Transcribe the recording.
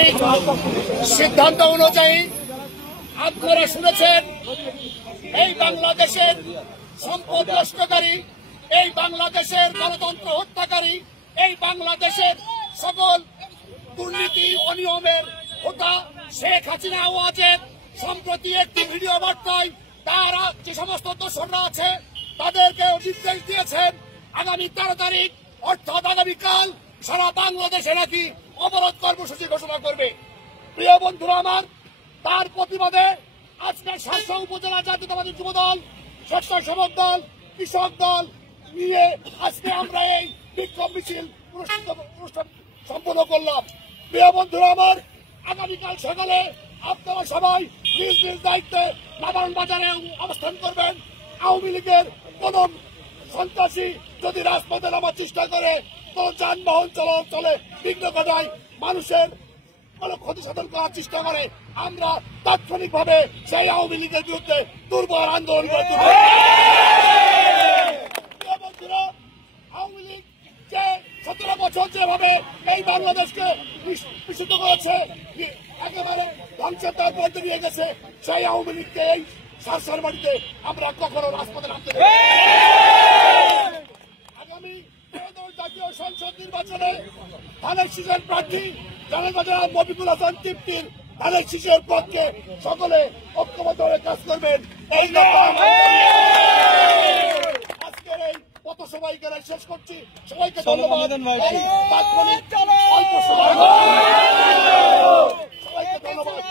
রাজনৈতিক সিদ্ধান্ত অনুযায়ী আপনারা শুনেছেন, এই বাংলাদেশের সম্পদ নষ্টকারী, এই বাংলাদেশের গণতন্ত্র হত্যাকারী, এই বাংলাদেশের সকল দুর্নীতি অনিয়মের হোতা শেখ হাসিনা ওয়াজেদ সম্প্রতি একটি ভিডিও বার্তায় তারা যে সমস্ত দোষররা আছে তাদেরকে নির্দেশ দিয়েছেন আগামী 13 তারিখ অর্থাৎ আগামীকাল সারা বাংলাদেশে নাকি অবরোধ কর্মসূচি ঘোষণা করবে। প্রিয় বন্ধুরা আমার, তার প্রতিবাদে আজকে শার্শা উপজেলা জাতীয়তাবাদী যুবদল, স্বেচ্ছাসেবক দল, কৃষক দল নিয়ে আজকে আমরা এই বিক্ষোভ মিছিল অনুষ্ঠান সম্পন্ন করলাম। প্রিয় বন্ধুরা আমার, আগামীকাল সকালে আপনারা সবাই নিজ নিজ দায়িত্বে নারায়ণ বাজারে অবস্থান করবেন। আওয়ামী লীগের কোন সন্ত্রাসী যদি রাজপথে নামার চেষ্টা করে, কোন যানবাহন চলাচলে বিঘ্ন ঘটায়, মানুষের কোন ক্ষতি সাধন করার চেষ্টা করে, আমরা তাৎক্ষণিকভাবে সেই আওয়ামী লীগের বিরুদ্ধে দুর্বার আন্দোলন করে তুলব। আওয়ামী লীগ যে 17 বছর যেভাবে এই বাংলাদেশকে বিশুদ্ধ করেছে, একেবারে ধ্বংসের তার মধ্যে নিয়ে গেছে, সেই আওয়ামী লীগকে এই শার্শার বাড়িতে আমরা কখনো রাজপথে নামতে দেব। আগামী জাতীয় সংসদ নির্বাচনে ধানের শীষের প্রার্থী জনগণের মবিকুল হাসান তৃপ্তির ধানের শীষের পক্ষে সকলে ঐক্যবদ্ধ হয়ে কাজ করবেন। এই আজকের এই পথসভাকে শেষ করছি। সবাইকে ধন্যবাদ। সবাইকে ধন্যবাদ।